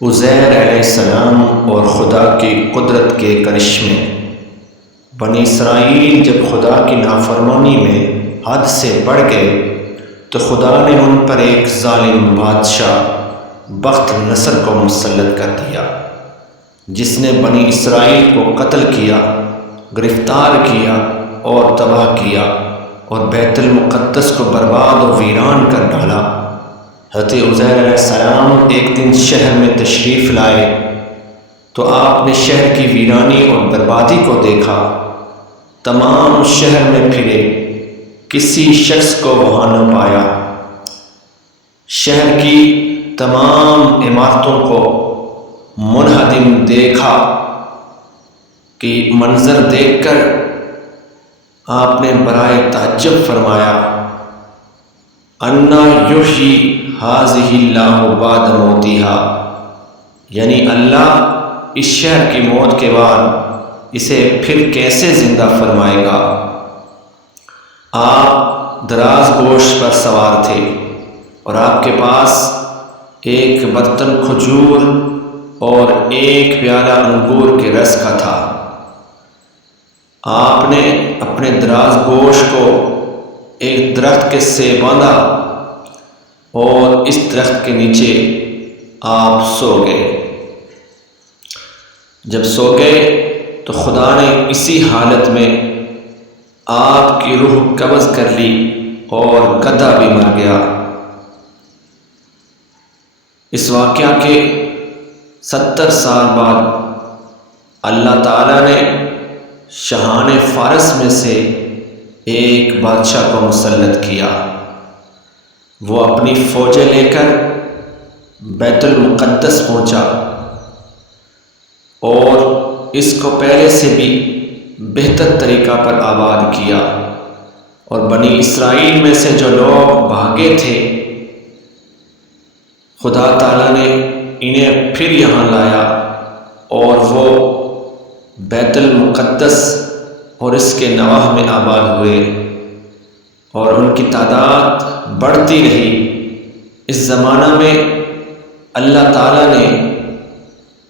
عزیر علیہ السلام اور خدا کی قدرت کے کرشمے۔ بنی اسرائیل جب خدا کی نافرمانی میں حد سے بڑھ گئے تو خدا نے ان پر ایک ظالم بادشاہ بخت نصر کو مسلط کر دیا، جس نے بنی اسرائیل کو قتل کیا، گرفتار کیا اور تباہ کیا اور بیت المقدس کو برباد و ویران کر ڈالا۔ حضرت عزیر علیہ السلام ایک دن شہر میں تشریف لائے تو آپ نے شہر کی ویرانی اور بربادی کو دیکھا۔ تمام شہر میں پھرے، کسی شخص کو وہاں نہ پایا۔ شہر کی تمام عمارتوں کو منہدم دیکھا کہ منظر دیکھ کر آپ نے برائے تعجب فرمایا، انا یحیی ھذہ اللہ بعد موتہا، یعنی اللہ اس شہر کی موت کے بعد اسے پھر کیسے زندہ فرمائے گا۔ آپ دراز گوشت پر سوار تھے اور آپ کے پاس ایک برتن کھجور اور ایک پیالہ انگور کے رس کا تھا۔ آپ نے اپنے دراز گوشت کو ایک درخت کے سے باندھا اور اس درخت کے نیچے آپ سو گئے۔ جب سو گئے تو خدا نے اسی حالت میں آپ کی روح قبض کر لی اور گدھا بھی مر گیا۔ اس واقعہ کے 70 سال بعد اللہ تعالیٰ نے شاہان فارس میں سے ایک بادشاہ کو مسلط کیا۔ وہ اپنی فوجیں لے کر بیت المقدس پہنچا اور اس کو پہلے سے بھی بہتر طریقہ پر آباد کیا، اور بنی اسرائیل میں سے جو لوگ بھاگے تھے خدا تعالیٰ نے انہیں پھر یہاں لایا اور وہ بیت المقدس اور اس کے نواح میں آباد ہوئے اور ان کی تعداد بڑھتی رہی۔ اس زمانہ میں اللہ تعالیٰ نے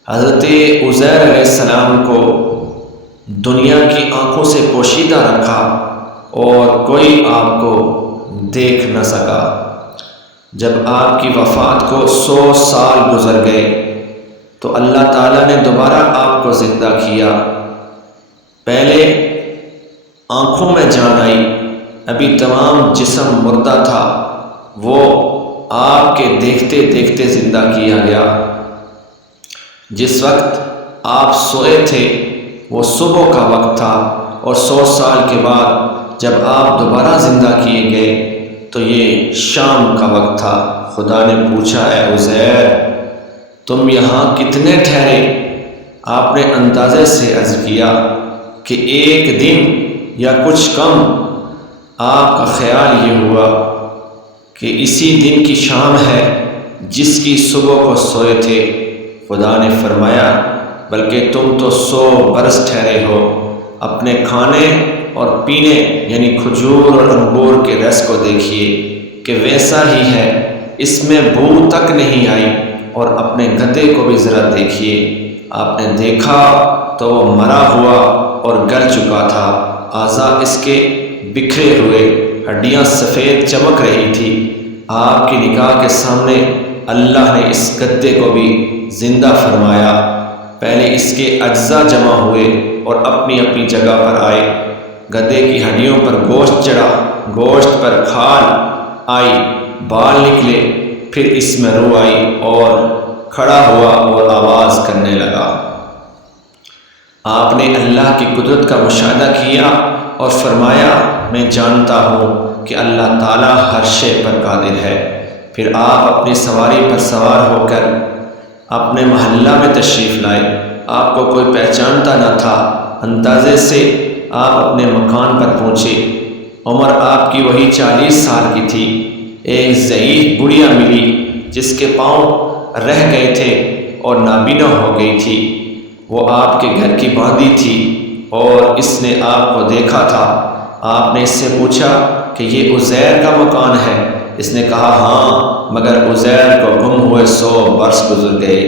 حضرت عزیر علیہ السلام کو دنیا کی آنکھوں سے پوشیدہ رکھا اور کوئی آپ کو دیکھ نہ سکا۔ جب آپ کی وفات کو 100 سال گزر گئے تو اللہ تعالیٰ نے دوبارہ آپ کو زندہ کیا۔ پہلے آنکھوں میں جان آئی، ابھی تمام جسم مردہ تھا، وہ آپ کے دیکھتے دیکھتے زندہ کیا گیا۔ جس وقت آپ سوئے تھے وہ صبح کا وقت تھا، اور 100 سال کے بعد جب آپ دوبارہ زندہ کیے گئے تو یہ شام کا وقت تھا۔ خدا نے پوچھا، اے عزیر تم یہاں کتنے ٹھہرے؟ آپ نے اندازے سے عرض کیا کہ 1 دن یا کچھ کم۔ آپ کا خیال یہ ہوا کہ اسی دن کی شام ہے جس کی صبح کو سوئے تھے۔ خدا نے فرمایا، بلکہ تم تو 100 برس ٹھہرے ہو۔ اپنے کھانے اور پینے یعنی کھجور اور انگور کے رس کو دیکھیے کہ ویسا ہی ہے، اس میں بو تک نہیں آئی، اور اپنے گدھے کو بھی ذرا دیکھیے۔ آپ نے دیکھا تو وہ مرا ہوا اور گل چکا تھا، اعضاء اس کے بکھرے ہوئے، ہڈیاں سفید چمک رہی تھی۔ آپ کی نگاہ کے سامنے اللہ نے اس گدھے کو بھی زندہ فرمایا۔ پہلے اس کے اجزاء جمع ہوئے اور اپنی اپنی جگہ پر آئے۔ گدھے کی ہڈیوں پر گوشت چڑھا، گوشت پر کھال آئی، بال نکلے، پھر اس میں روح آئی اور کھڑا ہوا اور آواز کرنے لگا۔ آپ نے اللہ کی قدرت کا مشاہدہ کیا اور فرمایا، میں جانتا ہوں کہ اللہ تعالیٰ ہر شے پر قادر ہے۔ پھر آپ اپنی سواری پر سوار ہو کر اپنے محلہ میں تشریف لائے۔ آپ کو کوئی پہچانتا نہ تھا۔ اندازے سے آپ اپنے مکان پر پہنچے۔ عمر آپ کی وہی 40 سال کی تھی۔ ایک ضعیف بڑھیا ملی جس کے پاؤں رہ گئے تھے اور نابینا ہو گئی تھی۔ وہ آپ کے گھر کی باندھی تھی اور اس نے آپ کو دیکھا تھا۔ آپ نے اس سے پوچھا کہ یہ عزیر کا مکان ہے؟ اس نے کہا ہاں، مگر عزیر کو گم ہوئے 100 برس گزر گئے۔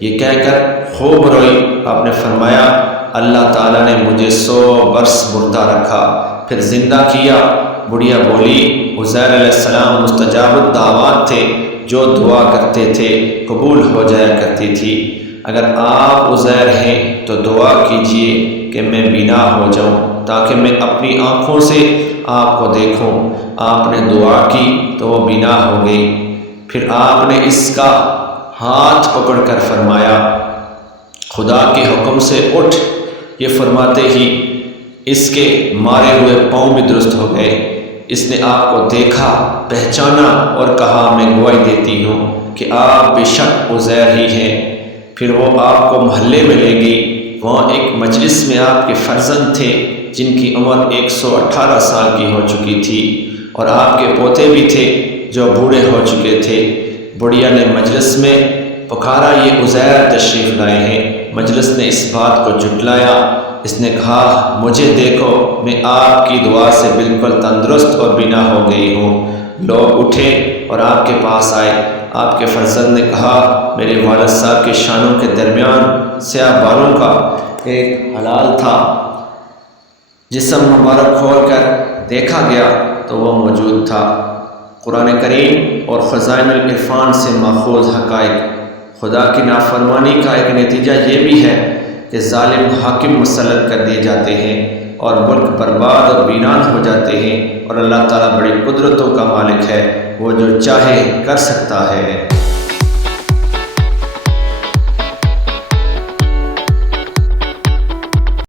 یہ کہہ کر خوب روئی۔ آپ نے فرمایا اللہ تعالیٰ نے مجھے 100 برس مردہ رکھا پھر زندہ کیا۔ بڑھیا بولی عزیر علیہ السلام مستجاب الدعوات تھے، جو دعا کرتے تھے قبول ہو جایا کرتی تھی۔ اگر آپ عزیر ہیں تو دعا کیجئے کہ میں بینا ہو جاؤں تاکہ میں اپنی آنکھوں سے آپ کو دیکھوں۔ آپ نے دعا کی تو وہ بینا ہو گئی۔ پھر آپ نے اس کا ہاتھ پکڑ کر فرمایا خدا کے حکم سے اٹھ۔ یہ فرماتے ہی اس کے مارے ہوئے پاؤں بھی درست ہو گئے۔ اس نے آپ کو دیکھا، پہچانا اور کہا میں گواہی دیتی ہوں کہ آپ بے شک عزیر ہی ہیں۔ پھر وہ آپ کو محلے میں لے گئی۔ وہاں ایک مجلس میں آپ کے فرزند تھے جن کی عمر 118 سال کی ہو چکی تھی، اور آپ کے پوتے بھی تھے جو بوڑھے ہو چکے تھے۔ بڑھیا نے مجلس میں پکارا یہ عزیر تشریف لائے ہیں۔ مجلس نے اس بات کو جھٹلایا۔ اس نے کہا مجھے دیکھو، میں آپ کی دعا سے بالکل تندرست اور بینا ہو گئی ہوں۔ لوگ اٹھے اور آپ کے پاس آئے۔ آپ کے فرزند نے کہا میرے والد صاحب کے شانوں کے درمیان سیاہ بالوں کا ایک ہلال تھا۔ جسم مبارک کھول کر دیکھا گیا تو وہ موجود تھا۔ قرآن کریم اور خزائن العرفان سے ماخوذ حقائق۔ خدا کی نافرمانی کا ایک نتیجہ یہ بھی ہے کہ ظالم حاکم مسلط کر دیے جاتے ہیں اور ملک برباد اور ویران ہو جاتے ہیں، اور اللہ تعالیٰ بڑی قدرتوں کا مالک ہے، وہ جو چاہے کر سکتا ہے۔